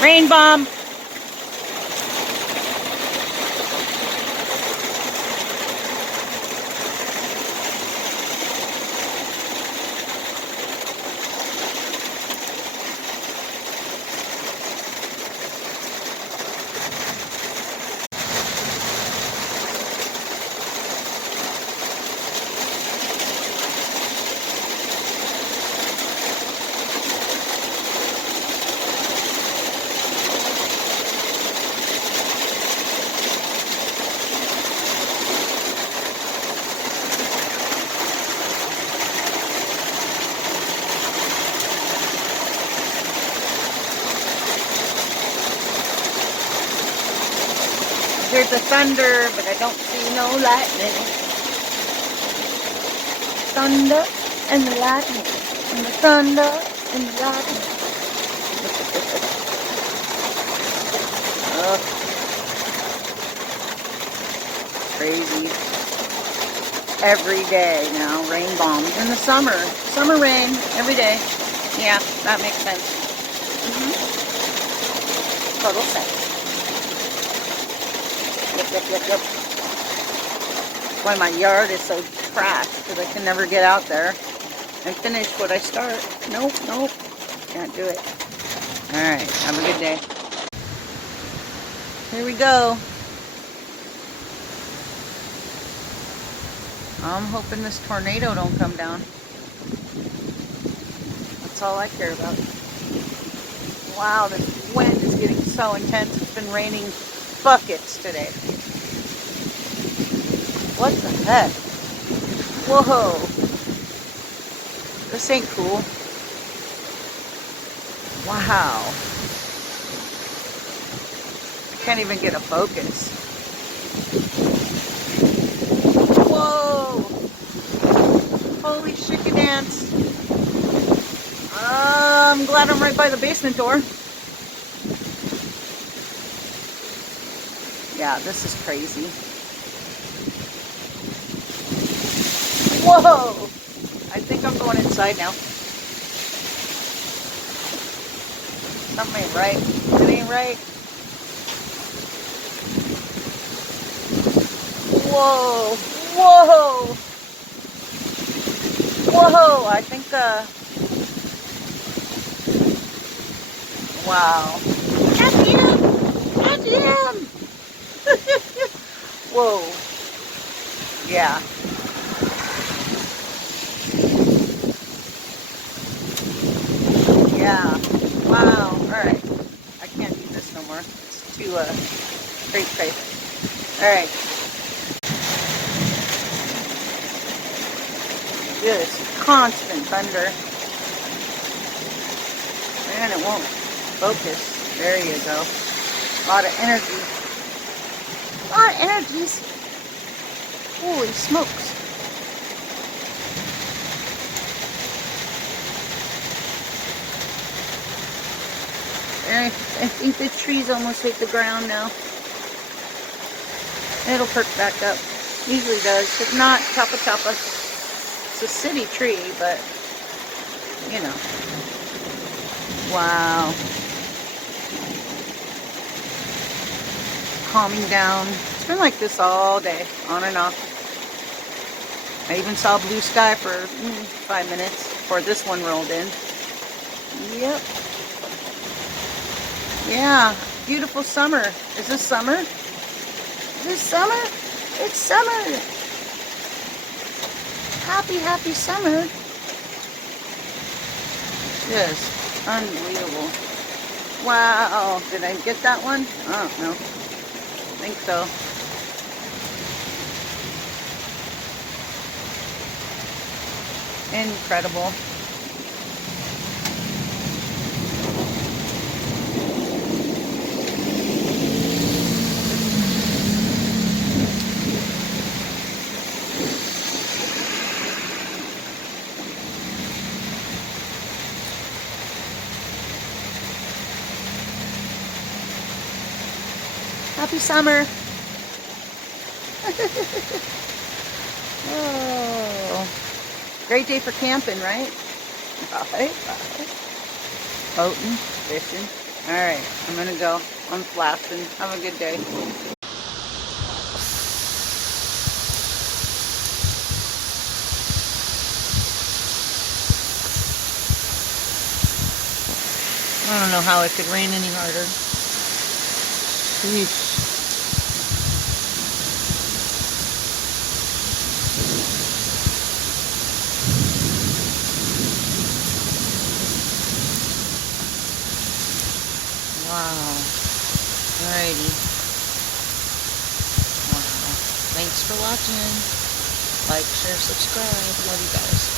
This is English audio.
Rain bomb. There's the thunder, but I don't see no lightning. Thunder and the lightning, and the thunder and the lightning. Oh, crazy. Every day now, rain bombs in the summer. Summer rain, every day. Yeah, that makes sense. Total sense. Yep. That's why my yard is so trashed, because I can never get out there and finish what I start. Nope. Can't do it. Alright, have a good day. Here we go. I'm hoping this tornado don't come down. That's all I care about. Wow, this wind is getting so intense. It's been raining buckets today. What the heck? Whoa. This ain't cool. Wow. I can't even get a focus. Whoa. Holy chicken dance. I'm glad I'm right by the basement door. Yeah, this is crazy. Whoa! I think I'm going inside now. Something ain't right. It ain't right. Whoa! I think, wow. Catch him! Whoa. Yeah. Yeah. Wow. Alright. I can't do this no more. It's too, crazy. Alright. Just constant thunder. And it won't focus. There you go. A lot of energy. A lot of energies. Holy smokes. And I think the tree's almost hit the ground now. It'll perk back up. Usually does. If not, choppa. It's a city tree, but, you know. Wow. Calming down. It's been like this all day, on and off. I even saw blue sky for 5 minutes before this one rolled in. Yep. Yeah, beautiful summer. Is this summer? Is this summer? It's summer. Happy summer. Just unbelievable. Wow. Did I get that one? I don't know. I think so. Incredible. Happy summer. Oh, great day for camping, right? Boating, fishing. Alright, I'm gonna go. I'm flashing. Have a good day. I don't know how it could rain any harder. Sheesh. Wow. Alrighty. Wow. Thanks for watching. Like, share, subscribe. Love you guys.